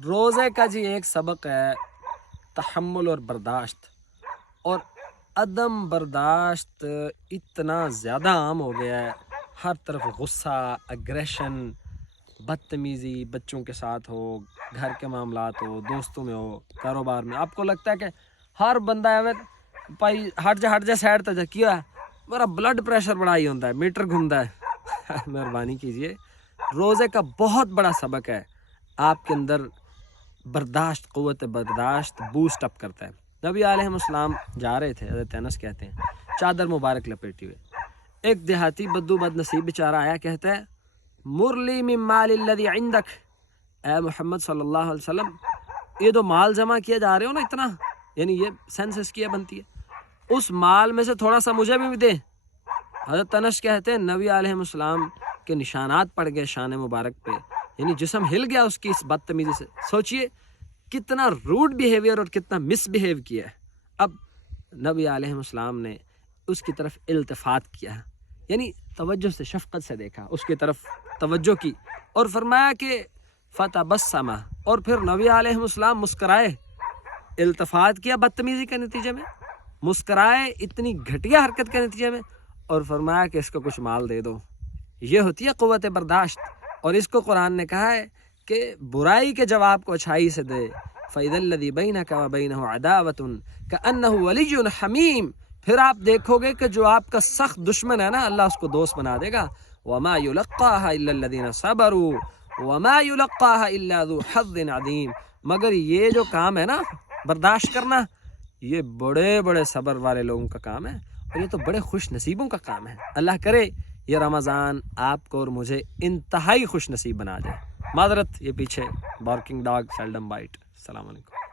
روزے کا جی ایک سبق ہے تحمل اور برداشت، اور عدم برداشت اتنا زیادہ عام ہو گیا ہے، ہر طرف غصہ، اگریشن، بدتمیزی، بچوں کے ساتھ ہو، گھر کے معاملات ہو، دوستوں میں ہو، کاروبار میں۔ آپ کو لگتا ہے کہ ہر بندہ ہے بھائی ہٹ جا سائڈ تے کیا میرا بلڈ پریشر بڑا ہی ہوتا ہے، میٹر گھومتا ہے۔ مہربانی کیجئے، روزے کا بہت بڑا سبق ہے، آپ کے اندر برداشت، قوت برداشت بوسٹ اپ کرتا ہے۔ نبی علیہ السلام جا رہے تھے، حضرت انس کہتے ہیں، چادر مبارک لپیٹی ہوئے، ایک دیہاتی بدو بد نصیب بیچارہ آیا، کہتا ہے مرلی من مال الذی عندک، اے محمد صلی اللہ علیہ وسلم یہ تو مال جمع کیا جا رہے ہو نا اتنا، یعنی یہ سینسس کیا بنتی ہے، اس مال میں سے تھوڑا سا مجھے بھی دے۔ حضرت انس کہتے ہیں نبی علیہ السلام کے نشانات پڑ گئے شان مبارک پہ، یعنی جسم ہل گیا اس کی اس بدتمیزی سے۔ سوچئے کتنا روڈ بیہیویئر اور کتنا مس بیہیو کیا ہے۔ اب نبی علیہ السلام نے اس کی طرف التفات کیا، یعنی توجہ سے، شفقت سے دیکھا، اس کی طرف توجہ کی، اور فرمایا کہ فتبسم، اور پھر نبی علیہ السلام مسکرائے، التفات کیا بدتمیزی کے نتیجے میں، مسکرائے اتنی گھٹیا حرکت کے نتیجے میں، اور فرمایا کہ اس کو کچھ مال دے دو۔ یہ ہوتی ہے قوت برداشت، اور اس کو قرآن نے کہا ہے کہ برائی کے جواب کو اچھائی سے دے۔ فَإِذَا الَّذِي بَيْنَكَ وَبَيْنَهُ عَدَاوَةٌ كَأَنَّهُ وَلِيٌّ حَمِيمٌ، پھر آپ دیکھو گے کہ جو آپ کا سخت دشمن ہے نا، اللہ اس کو دوست بنا دے گا۔ وَمَا يُلَقَّاهَا إِلَّا الَّذِينَ صَبَرُوا وَمَا يُلَقَّاهَا إِلَّا ذُو حَظٍّ عَظِيمٍ، مگر یہ جو کام ہے نا برداشت کرنا، یہ بڑے بڑے صبر والے لوگوں کا کام ہے، اور یہ تو بڑے خوش نصیبوں کا کام ہے۔ اللہ کرے یہ رمضان آپ کو اور مجھے انتہائی خوش نصیب بنا دے۔ معذرت، یہ پیچھے بارکنگ ڈاگ سیلڈم بائٹ۔ السلام علیکم۔